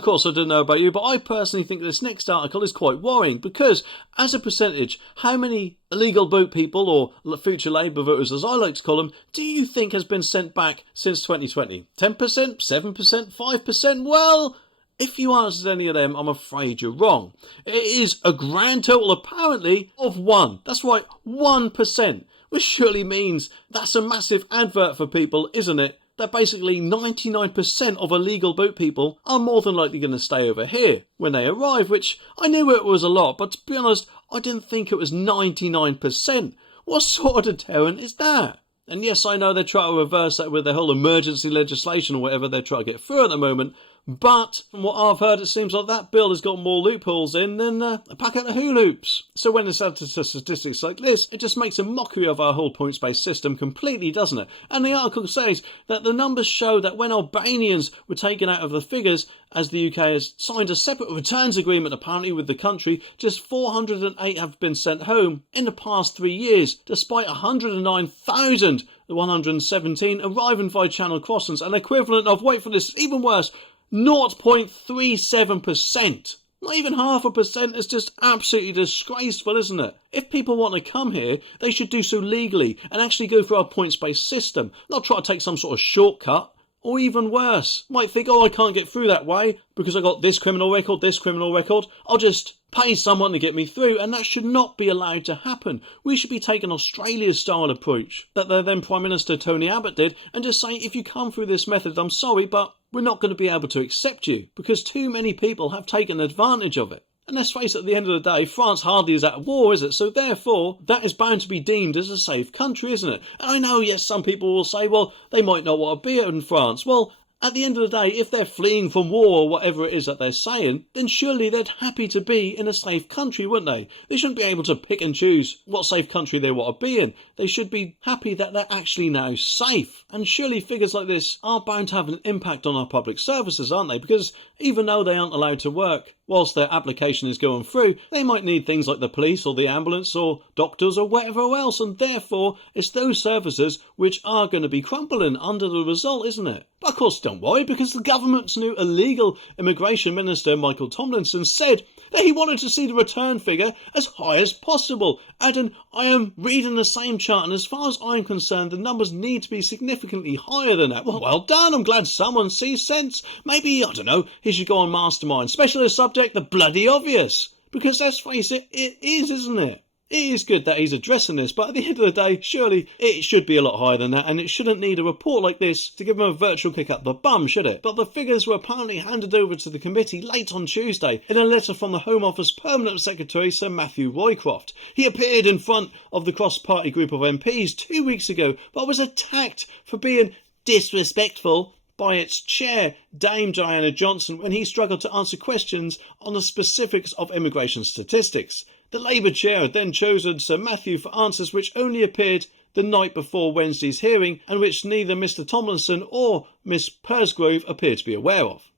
of course, I don't know about you, but I personally think this next article is quite worrying because, as a percentage, how many illegal boot people, or future Labour voters as I like to call them, do you think has been sent back since 2020? 10%? 7%? 5%? Well, if you answered any of them, I'm afraid you're wrong. It is a grand total, apparently, of 1. That's right, 1%. Which surely means that's a massive advert for people, isn't it? That basically 99% of illegal boot people are more than likely going to stay over here when they arrive, which I knew it was a lot, but to be honest, I didn't think it was 99%. What sort of deterrent is that? And yes, I know they're trying to reverse that with the whole emergency legislation or whatever they're trying to get through at the moment, but from what I've heard, it seems like that bill has got more loopholes in than a packet of hula hoops. So when it's added to statistics like this, it just makes a mockery of our whole points-based system completely, doesn't it? And the article says that the numbers show that when Albanians were taken out of the figures, as the UK has signed a separate returns agreement apparently with the country, just 408 have been sent home in the past 3 years, despite 109,117 arriving via Channel crossings, an equivalent of, wait for this, even worse, 0.37%. Not even 0.5%. Is just absolutely disgraceful, isn't it? If people want to come here, they should do so legally and actually go through our points-based system, not try to take some sort of shortcut. Or even worse, might think, oh, I can't get through that way because I got this criminal record, I'll just pay someone to get me through, and that should not be allowed to happen. We should be taking Australia's style approach that their then Prime Minister Tony Abbott did and just say, if you come through this method, I'm sorry, but we're not going to be able to accept you because too many people have taken advantage of it. And let's face it, at the end of the day, France hardly is at war, is it? So therefore, that is bound to be deemed as a safe country, isn't it? And I know, yes, some people will say, well, they might not want to be in France. Well, at the end of the day, if they're fleeing from war or whatever it is that they're saying, then surely they'd happy to be in a safe country, wouldn't they? They shouldn't be able to pick and choose what safe country they want to be in. They should be happy that they're actually now safe. And surely figures like this are bound to have an impact on our public services, aren't they? Because even though they aren't allowed to work whilst their application is going through, they might need things like the police or the ambulance or doctors or whatever else, and therefore it's those services which are going to be crumbling under the result, isn't it? But of course, don't worry, because the government's new illegal immigration minister, Michael Tomlinson, said that he wanted to see the return figure as high as possible, adding, I am reading the same chart, and as far as I'm concerned, the numbers need to be significantly higher than that. Well done, I'm glad someone sees sense. Maybe, I don't know, he should go on Mastermind. Specialist subject, the bloody obvious. Because let's face it, it is, isn't it? It is good that he's addressing this, but at the end of the day, surely it should be a lot higher than that, and it shouldn't need a report like this to give him a virtual kick up the bum, should it? But the figures were apparently handed over to the committee late on Tuesday in a letter from the Home Office Permanent Secretary, Sir Matthew Roycroft. He appeared in front of the cross-party group of MPs 2 weeks ago, but was attacked for being disrespectful by its chair, Dame Diana Johnson, when he struggled to answer questions on the specifics of immigration statistics. The Labour chair had then chosen Sir Matthew for answers which only appeared the night before Wednesday's hearing and which neither Mr Tomlinson or Miss Pursgrove appeared to be aware of.